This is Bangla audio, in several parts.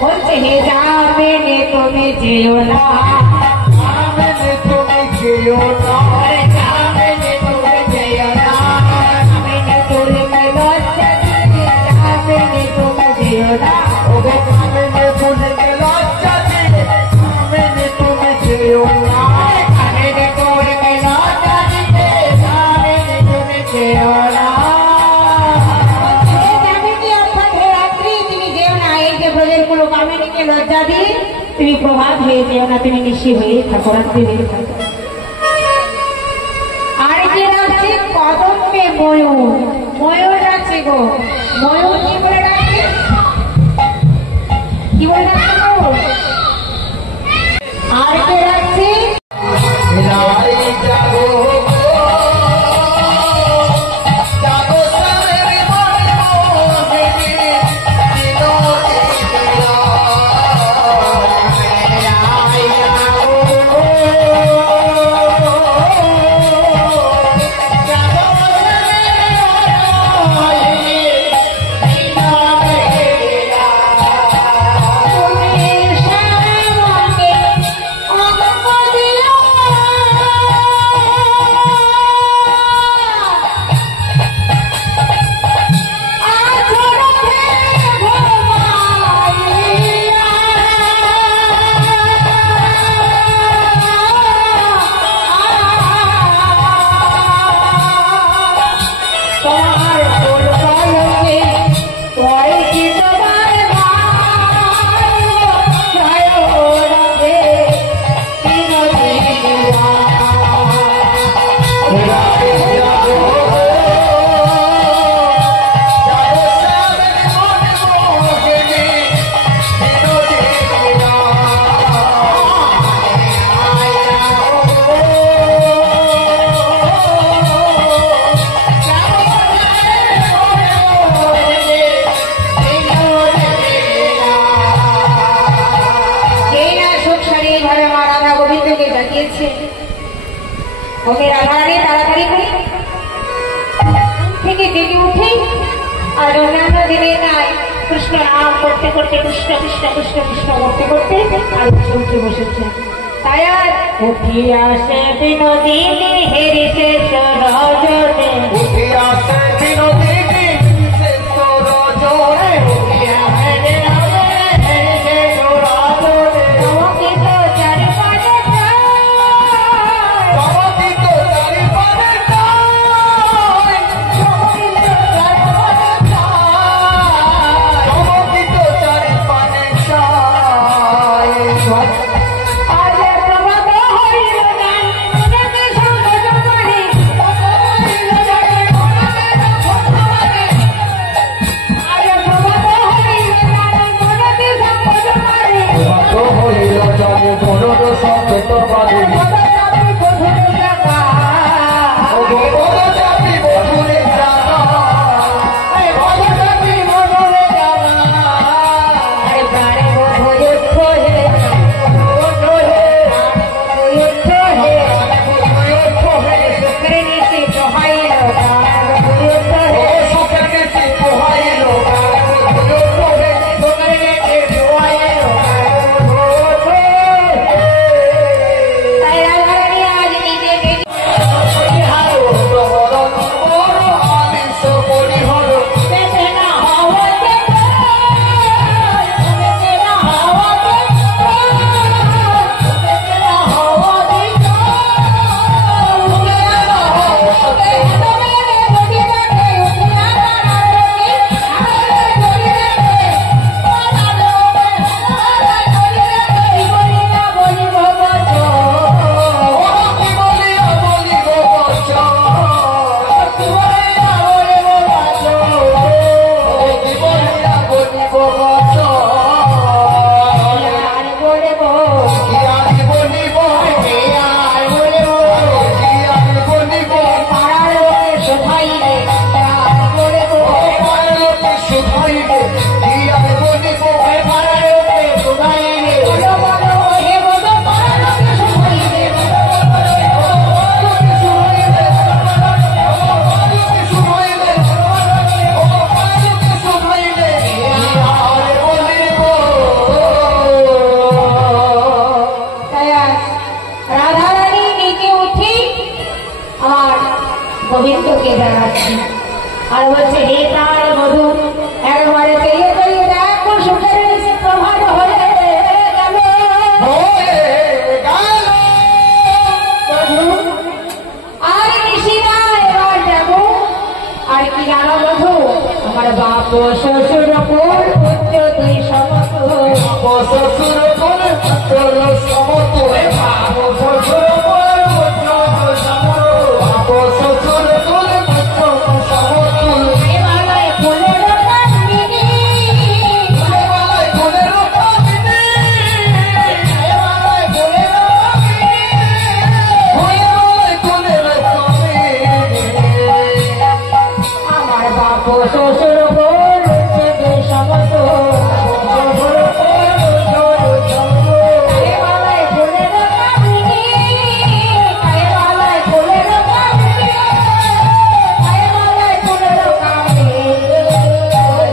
বলছে হে যাবে নে তুমি যেও না, যাবে নে তুমি যেও না, যাবে নে তুমি যেও না, যাবে নে তুমি লজ্জা দিয়ে, যাবে নে তুমি যেও না, ওগো যাবে নে তুমি লজ্জা দিয়ে, যাবে নে তুমি যেও না, যাবে নে তুমি লজ্জা দিয়ে, যাবে নে তুমি যেও না। লজ্জা দিয়ে তুমি প্রভাত হয়ে যেও না, তুমি নিশি হয়ে থাকো, রাত্রি হয়ে থাকো। আর যে রাখছে কদম্বে ময়ূর, ময়ূর রাখছে গো, ময়ূর কি বলে রাখছে, কি বলে রাখছে গো? আর কে রাখছে ওকে রাধারানী তাড়াতাড়ি করে থেকে জেগে উঠে আর অন্যান্য দিনে নাই কৃষ্ণ নাম করতে করতে কৃষ্ণ কৃষ্ণ কৃষ্ণ কৃষ্ণ করতে করতে আর উঠে বসেছে। তাই আর উঠি আসে বিনোদিনী হেরি শেষ রজনে, উঠি আসে বিনোদিনী শেষ রজনে, উঠি আসে বিনোদিনী শেষ রজনে, তোমাকে তো চারিপাশে তোমাকে তো চারিপাশে চাই, তোমাকে তো চারিপাশে চাই। আরে প্রভাত হইল গান মনেতে সংকোচ করে, হইল গানে মনেতে সংকোচ করে, আরে প্রভাত হইল গান মনেতে সংকোচ করে, তো হইল জানে বড় সংকট বাড়ি, চাপি কঠোর জাগা, ও বড় চাপি বধুরে জানা, আরে বড় চাপি মনোরে জাগা, আরে প্রাণে বধু যুদ্ধ হে, বধু হে, প্রাণে বধু যুদ্ধ হে, শুক্রে নিশি চহাইল গান বধু যুদ্ধ হে, শুক্রে নিশি চহাইল গান বধু যুদ্ধ হে, তাই রাধারানী আজ নিজে বেঁচে না হওয়াতে বেঁচে না হওয়াতে বেঁচে না হওয়াতে তোর সমতুল বাপ শ্বশুর কুল বাপ শ্বশুর কুল সমতুল মালায় ফুলের কামিনী মালায় ফুলের কামিনী মালায় ফুলের ফুলের কামিনী আমার বাপ শ্বশুর বলছে যে সমতুল মালায় ফুলের কামিনী মালায় ফুলের কামিনী মালায় ফুলের কামিনী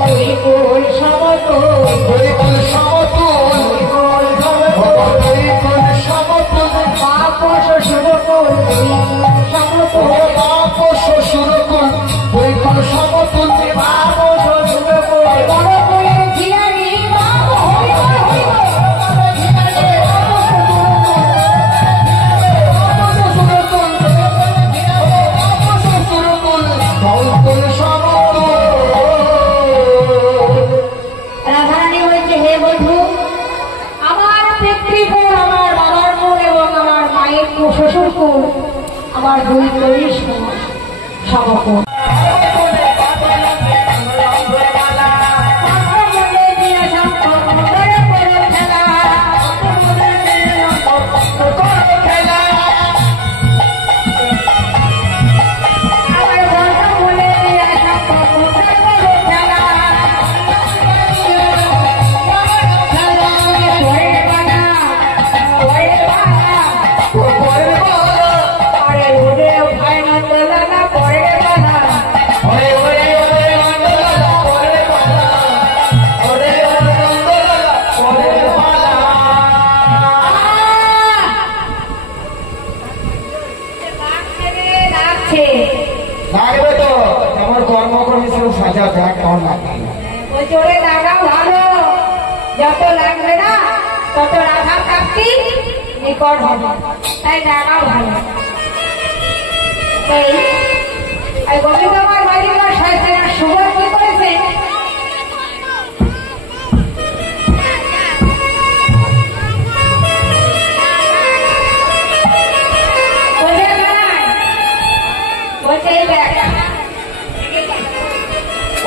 দুই কুল সমতুল দুই কুল সমতুল দুই কুল সমতুল বাপ শ্বশুর কুল সমতুল বাপ শ্বশুর কুল দুই কুল সমতুল বাপ শ্বশুর কুল বড় কুলের ঝিয়ারি বাপ হইব রাধারানী বলছে হে বন্ধু আমার পিতৃকুল আমার বাবার কুল এবং আমার মায়ের কুল শ্বশুর কুল আমার দুই কুলই সমকুল লাগবে তো আমার কর্মকর্মী সব সাজা দেখ কেমন লাগে ওই চোরে লাগা ভালো যত লাগবে না তত রাধা কাপ্তি নিকট হবে তাই লাগাও ভালো এই গোবিন্দমার বাড়ির সাথে শুভ কি করেছে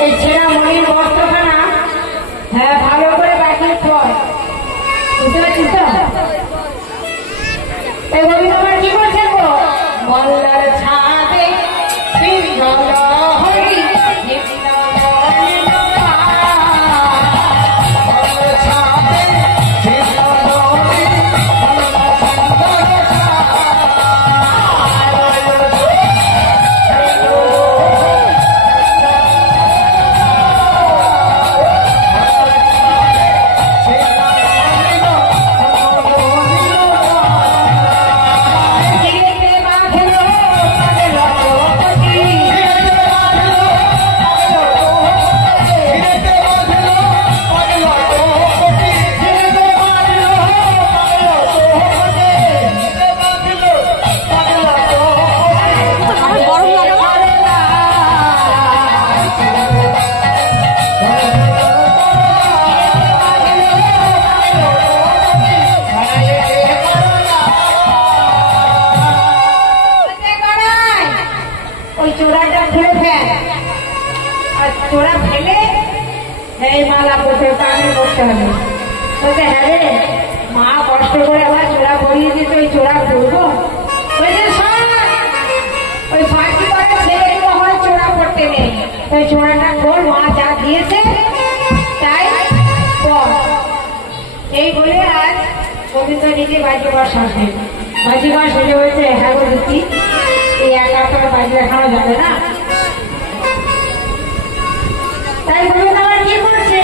এই ছেঁড়া মনির বস্ত্রখানা হ্যাঁ ভালো করে বাকিয়ে পর বুঝতে পারছিস তো এই গোবিন্দমার কি করছেন গো মল্লার ছাদে হরি চোরা ফেলে এই মালা পোষে কানে করতে হবে বলছে হ্যাঁ রে মা কষ্ট করে আবার চোরা পরিয়ে দিতে ওই চোরা করবো ওই ফাঁকি করে ছেলেগুলো হয় চোরা পড়তে নেই ওই চোরাটা কর মা যা দিয়েছে তাই কর এই বলে আজ গোবিন্দ নিজে বাজিবার সাথে বাজিবার সেজে হয়েছে হ্যাঁ গো দিদি এই একা একা বাজি দেখানো যাবে না তাই গোবিন্দ আবার কি করছে